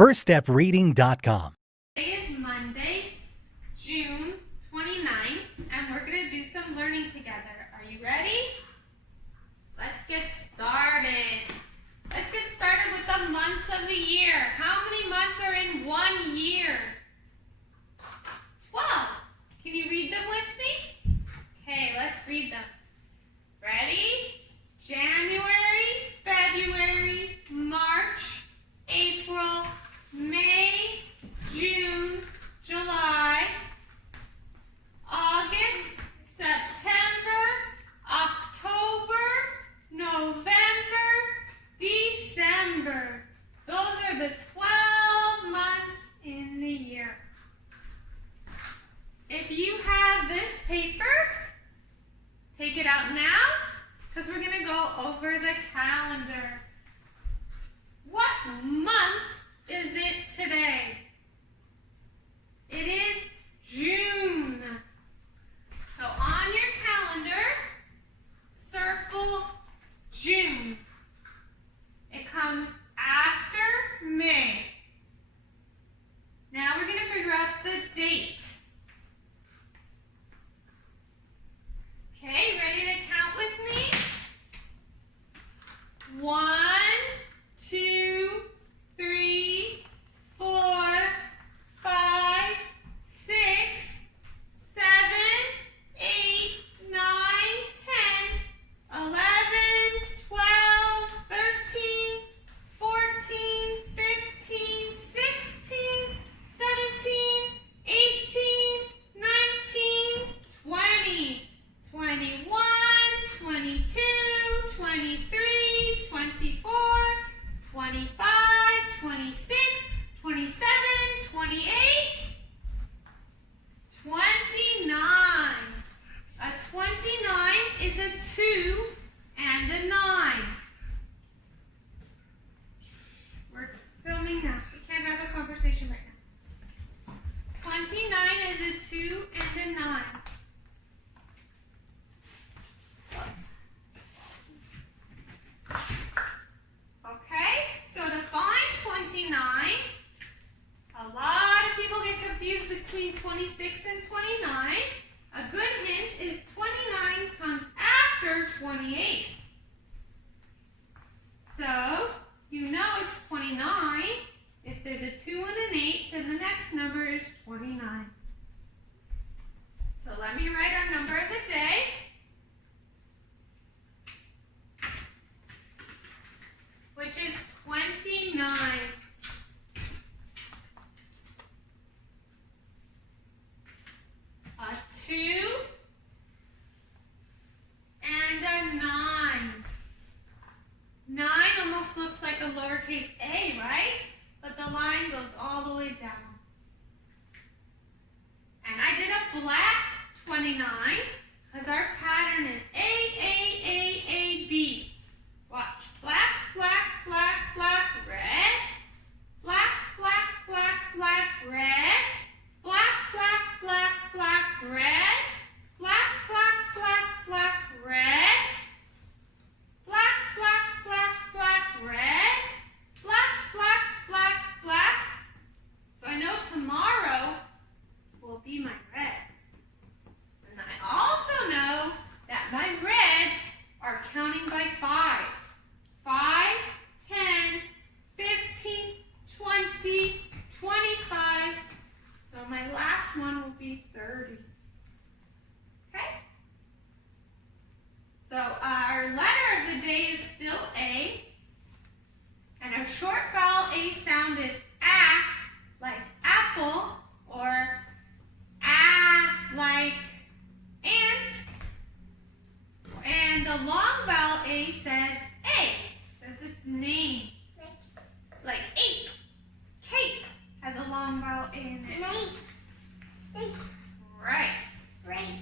firststepreading.com. Today is Monday, June 29th, and we're going to do some learning together. Are you ready? Let's get started. Let's get started with the months of the year. How many months are in 1 year? 12. Can you read them with me? Okay, let's read them. Ready? January, February, March, April, May, June, July, August, September, October, November, December. Those are the 12 months in the year. If you have this paper, take it out now because we're going to go over the calendar. What month is it today? It is June. So on your calendar, circle June. It comes after May. Now we're going to figure out the date. Okay, ready to count with me? 1, 2, 3, 4, 5, 6, 7, 8, 9, 10, 11, 12, 13, 14, 15, 16, 17, 18, 19, 20, 21, 22, 23, 24, 25, 26, 27, 28, 29. A 29 is a 2 and a 9. We're filming now. We can't have a conversation right now. 29 is a 2 and a 9. Okay, so to find 29, a lot of people get confused between 26 and 29. A good hint is 29 comes after 28. So, you know it's 29. If there's a 2 and an 8, then the next number is 29. So let me write our number of the day. Which is 29. A 2 and a 9. 9 almost looks like a lowercase a, right? But the line goes all the way down. And I did a black 29 because our pattern is A, A, A, A, B. Watch. Black, black, black, black, red. Black, black, black, black, red. Black, black, black, black, red. Black, black, black, black, red. Black, black, black, black, red. Black, black, black, black. So I know tomorrow will be my red. And I also know that my reds are counting by 5s. 5, 10, 15, 20, 25. So my last one will be 30. Okay? So our letter of the day is still A. And our short vowel A sound is A, like apple, or A, like ant. And the long vowel A says A. Says its name. Like ape. Cape has a long vowel A in it. Right. Right.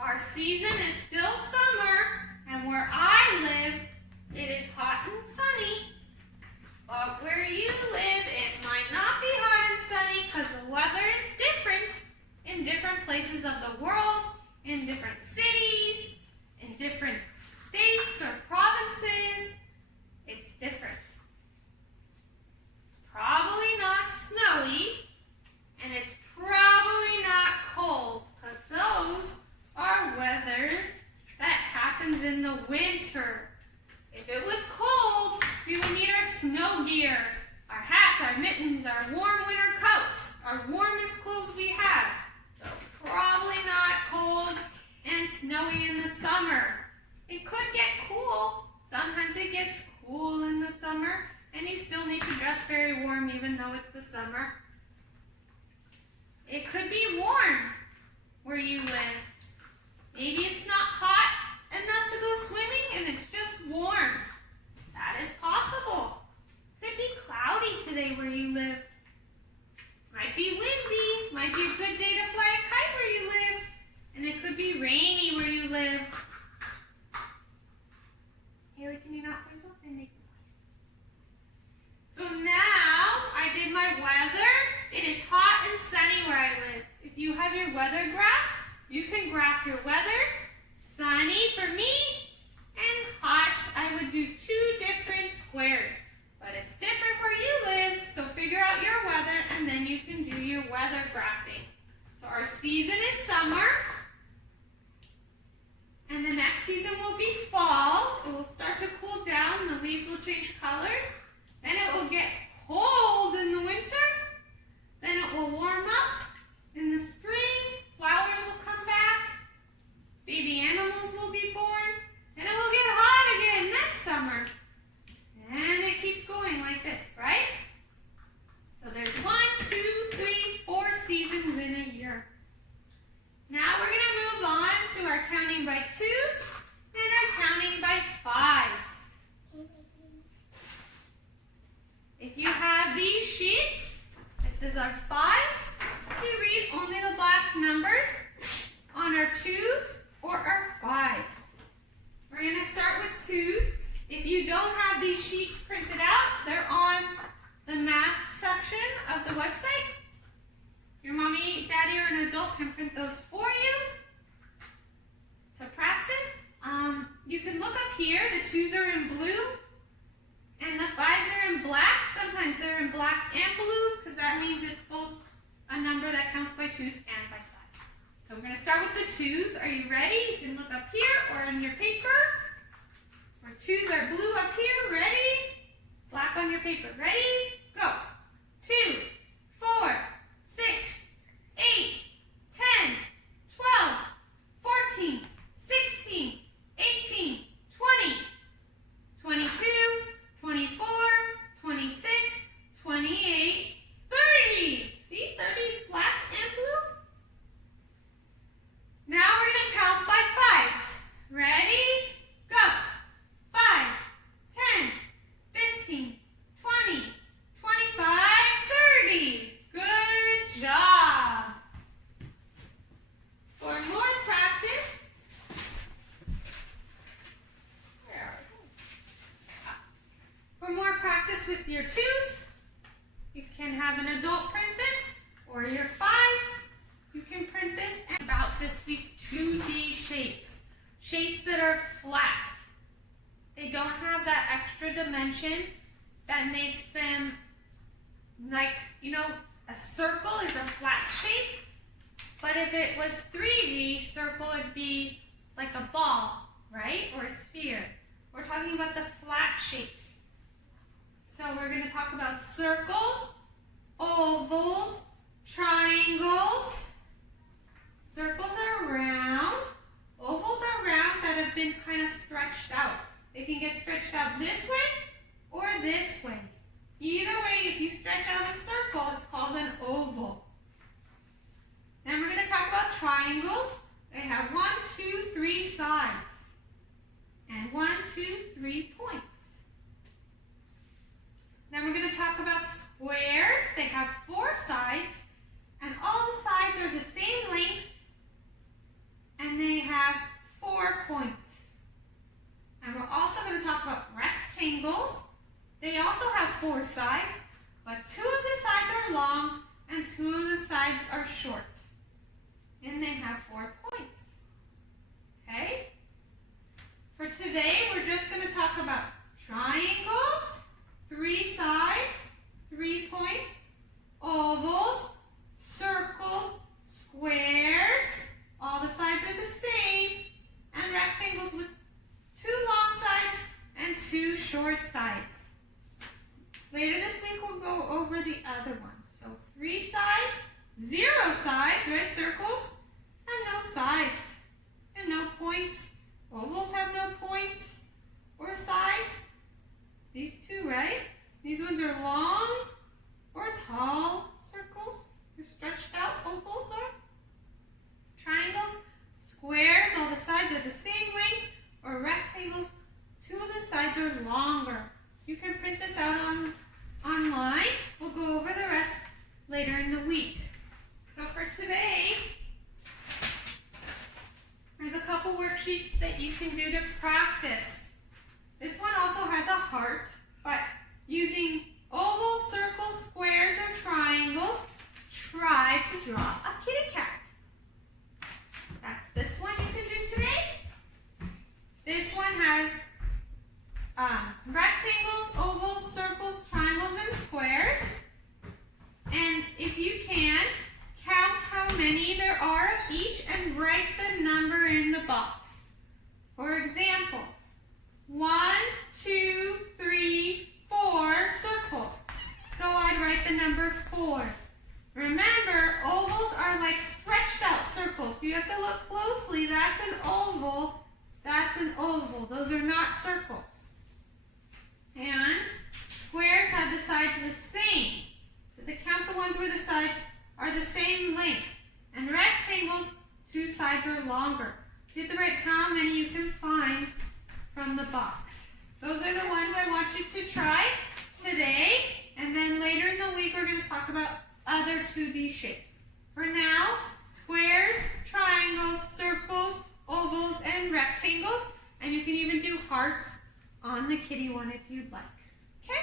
Our season is still summer, and where I live, it is hot and sunny. But where you live, it might not be hot and sunny because the weather is different in different places of the world, in different cities, in different states or provinces. It's different. snow gear, our hats, our mittens, our warm winter coats, our warmest clothes we have. So probably not cold and snowy in the summer. It could get cool. Sometimes it gets cool in the summer, and you still need to dress very warm even though it's the summer. It could be warm where you live. Maybe it's not hot enough to go swimming and it's just warm. That is possible. Could be cloudy today where you live. Might be windy. Might be a good day to fly a kite where you live. And it could be rainy where you live. Harry, can you not twinkle and make noise? So now I did my weather. It is hot and sunny where I live. If you have your weather graph, you can graph your weather. Sunny for me and hot, I would do two different squares. But it's different where you live, so figure out your weather and then you can do your weather graphing. So our season is summer. And the next season will be fall. It will start to cool down. The leaves will change colors. Then it will get cold in the winter. Then it will warm up. In the spring, flowers will come back. Baby animals will be born. And it will get hot again next summer. And it keeps going like this, right? So there's 1, 2, 3, 4 seasons in a year. Now we're going to move on to our counting by twos and our counting by fives. If you have these sheets, this is our fives. We read only the black numbers on our twos or our fives. We're going to start with twos. If you don't have these sheets printed out, they're on the math section of the website. Your mommy, daddy, or an adult can print those for you to practice. You can look up here. The twos are in blue and the fives are in black. Sometimes they're in black and blue because that means it's both a number that counts by twos and by fives. So we're going to start with the twos. Are you ready? You can look up here or in your paper. Our twos are blue up here. Ready? Black on your paper. Ready? Go. 2, 4, 6, 8, 10, 12, 14, 16, 18, 20, 22, 24, 26, 28, 30. See, 30 is black and blue. Now we're going to count by fives. Ready? Go. 5, 10, 15, 20, 25, 30. Good job. For more practice, with your twos, you can have an adult print this, or your fives, you can print this. And about this week, 2D shapes. Shapes that are flat. They don't have that extra dimension that makes them like, you know, a circle is a flat shape, but if it was 3D, circle would be like a ball, right? Or a sphere. We're talking about the flat shapes. So we're going to talk about circles, ovals, triangles. Circles are round. Ovals are round that have been kind of stretched out. They can get stretched out this way or this way. Either way, if you stretch out a circle, it's called an oval. Then we're going to talk about triangles. They have 1, 2, 3 sides. And 1, 2, 3 points. Then we're going to talk about squares. They have 4 sides. And all the sides are the same length. And they have 4 points. And we're also going to talk about rectangles. They also have 4 sides, but 2 of the sides are long and 2 of the sides are short. And they have 4 points. Okay? For today, we're just going to talk about triangles, 3 sides, 3 points, ovals, circles, squares, all the sides are the same, and rectangles with 2 long sides and 2 short sides. week we'll go over the other ones. So 3 sides, 0 sides, right? Circles have no sides and no points. Ovals have no points or sides. These two, right? These ones are long or tall circles. They're stretched out. Ovals are. Triangles, squares, all the sides are the same length, or rectangles, 2 of the sides are longer. You can print this out online. We'll go over the rest later in the week. So for today, there's a couple worksheets that you can do to practice. This one also has a heart, but using ovals, circles, squares, or triangles, try to draw a kitty cat. That's this one you can do today. This one has rectangles, ovals, circles, triangles, and squares. And if you can, count how many there are of each and write the number in the box. For example, 1, 2, 3, 4 circles. So I'd write the number 4. Remember, ovals are like stretched out circles. So you have to look closely. That's an oval. That's an oval. Those are not circles. And squares have the sides the same. So they count the ones where the sides are the same length. And rectangles, 2 sides are longer. You have to write how many you can find from the box. Those are the ones I want you to try today. And then later in the week, we're going to talk about other 2D shapes. For now, squares, triangles, circles, ovals, and rectangles. And you can even do hearts on the kitty one if you'd like. Okay?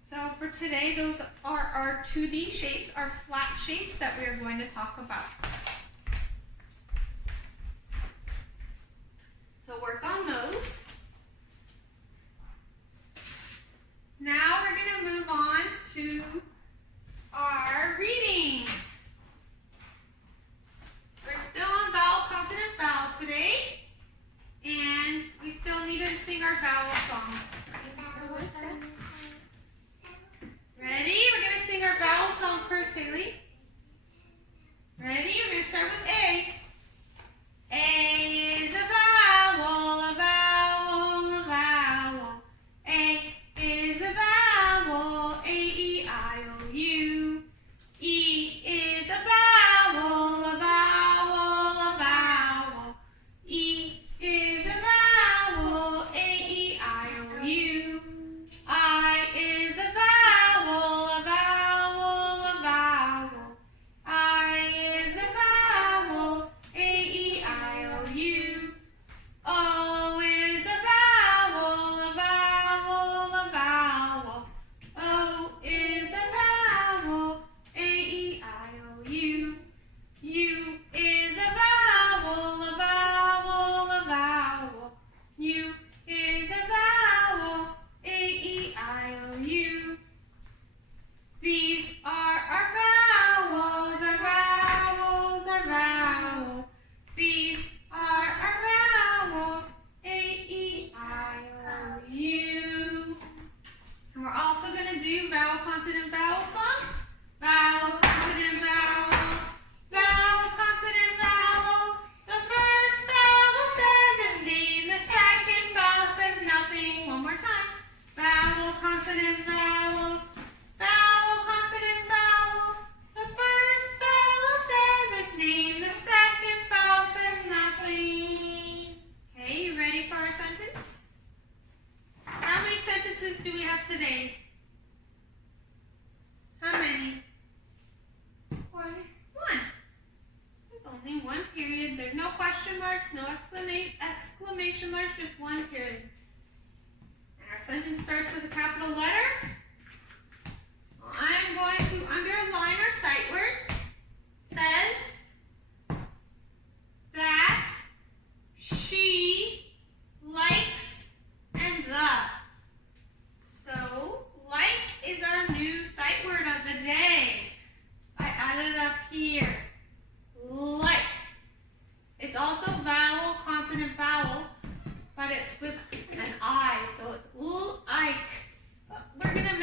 So for today, those are our 2D shapes, our flat shapes that we are going to talk about. So work on those. Now we're going to move on to our reading. We're still on vowel, consonant, vowel today, and we still need to sing our vowel song. Ready? We're going to sing our vowel song first, Haley. Ready? We're going to start with A. A is a vowel, a vowel, a vowel. A is a vowel, A-E-I-O-U. E is a vowel, a vowel, a vowel. E is a vowel, A-E-I-O-U. I is a vowel, a vowel, a vowel. I is a vowel, A-E-I-O-U. O is a vowel, a vowel, a vowel. O is a vowel, A-E-I-O-U. U is a vowel, a vowel, a vowel. U is a vowel, A-E-I-O-U. These are our vowels, our vowels, our vowels. These are our vowels, A-E-I-O-U. And we're also going to do vowel, consonant, vowel song. Vowel, consonant, vowel. Vowel, consonant, vowel. The first vowel says its name. The second vowel says nothing. One more time. Vowel, consonant, vowel. Vowel, consonant, vowel. The first vowel says its name. The second vowel says nothing. Okay, you ready for our sentence? How many sentences do we have today? How many? One. There's only one period. There's no question marks, no exclamation marks, just one period. And our sentence starts with a capital letter. I'm going to underline our sight words. Says that she likes and the. So, like is our new sight word of the day. I added it up here. Like. It's also vowel, consonant, vowel, but it's with an I, so it's like. We're going to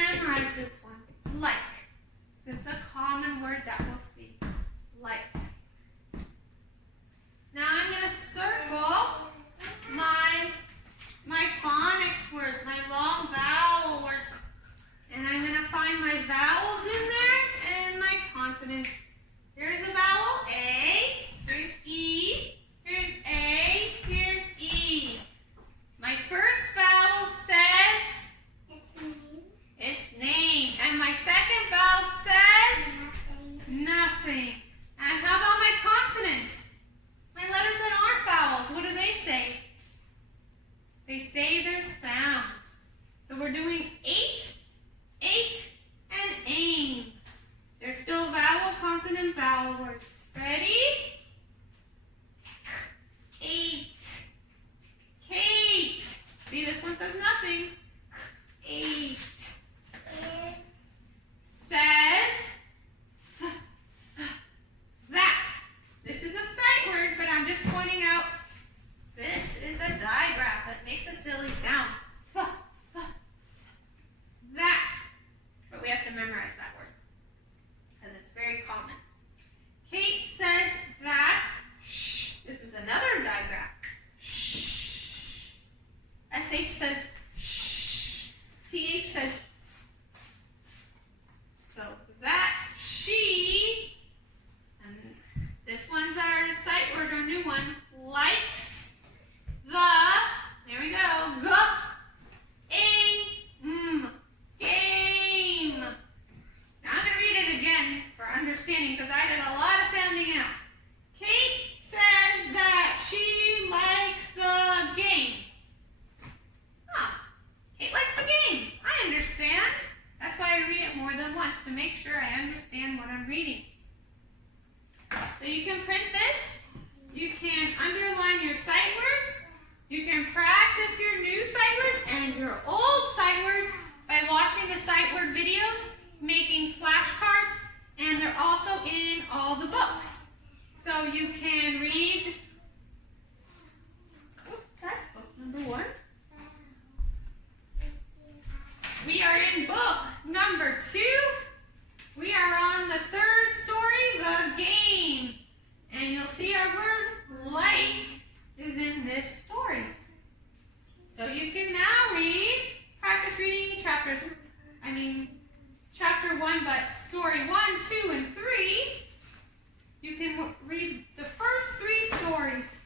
So you can print this. You can underline your sight words. You can practice your new sight words and your old sight words by watching the sight word videos, making flashcards, and they're also in all the books. So you can read, that's book number 1. We are in book number 2. We are on the 3rd story, The Game. And you'll see our word like is in this story. So you can now practice reading chapter 1, but story 1, 2, and 3. You can read the first 3 stories.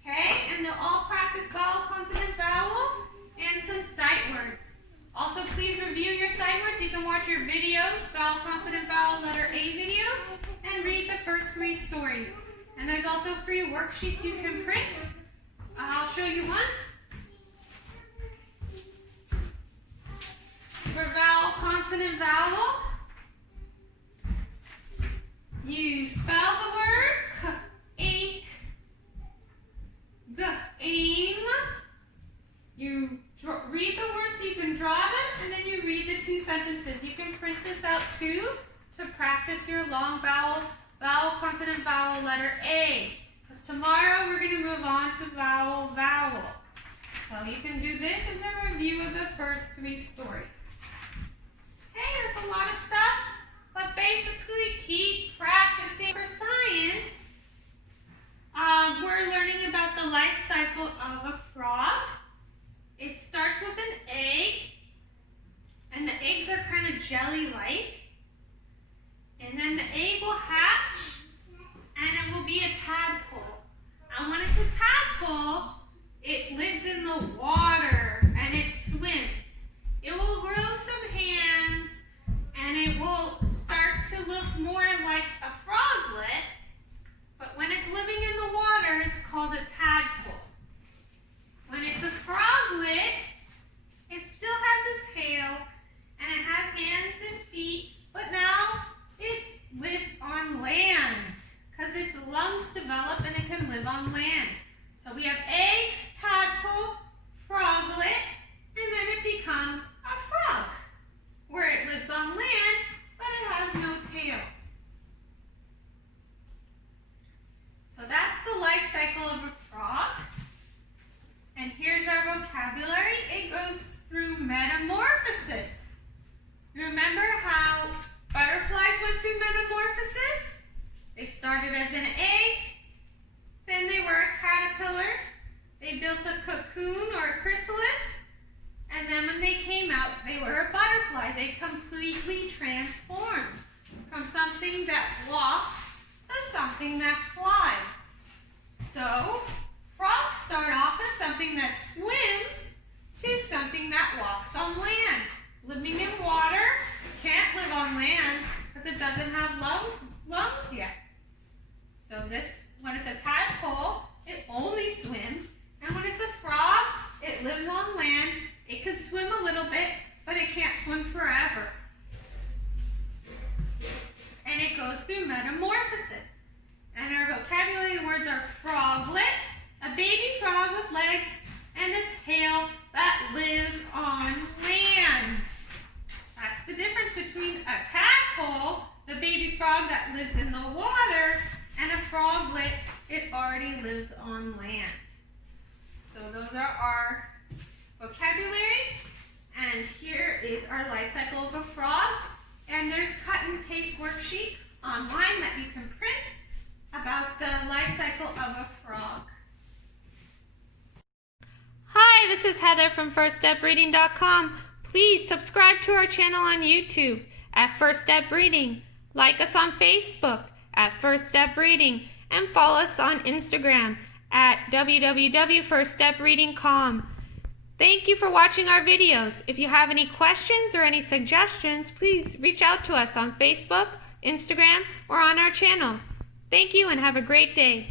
Okay? And they'll all practice vowel, consonant, vowel, and some sight words. Also, please review your sight words. You can watch your videos, vowel, consonant, vowel, letter A videos, and read the first 3 stories. And there's also free worksheets you can print. I'll show you one. For vowel, consonant, vowel, you spell the word ink, aim. You read the words so you can draw them, and then you read the 2 sentences. You can print this out too to practice your long vowel, consonant, vowel, letter A. Because tomorrow we're going to move on to vowel. So you can do this as a review of the first 3 stories. Okay, that's a lot of stuff, but basically keep practicing. For science, we're learning about the life cycle of a frog. It starts with an egg, and the eggs are kind of jelly-like. And then the egg will hatch, and it will be a tadpole. And when it's a tadpole, it lives in the water, and it swims. It will grow some hands, and it will start to look more like a froglet. But when it's living in the water, it's called a tadpole. When it's a froglet, it still has a tail, and it has hands and feet, but now it lives on land because its lungs develop and it can live on land. So we have eggs, tadpole, froglet, and then it becomes a frog where it lives on land, but it has no tail. So that's the life cycle of a frog. And here's our vocabulary. It goes through metamorphosis. Remember how butterflies went through metamorphosis? They started as an egg, then they were a caterpillar, they built a cocoon or a chrysalis, and then when they came out, they were a butterfly. They completely transformed from something that walks to something that flies. So, frogs start off as something that swims to something that walks on land. Living in water, can't live on land because it doesn't have lungs yet. So when it's a tadpole, it only swims. And when it's a frog, it lives on land. It could swim a little bit, but it can't swim forever. And it goes through metamorphosis. And our vocabulary words are froglet, a baby frog with legs and a tail that lives on land. That's the difference between a tadpole, the baby frog that lives in the water, and a froglet, it already lives on land. So those are our vocabulary. And here is our life cycle of a frog. And there's cut and paste worksheet online that you can print about the life cycle of a frog. Hi, this is Heather from FirstStepReading.com. Please subscribe to our channel on YouTube at First Step Reading. Like us on Facebook at First Step Reading, and follow us on Instagram at www.firststepreading.com. Thank you for watching our videos. If you have any questions or any suggestions, please reach out to us on Facebook, Instagram, or on our channel. Thank you and have a great day.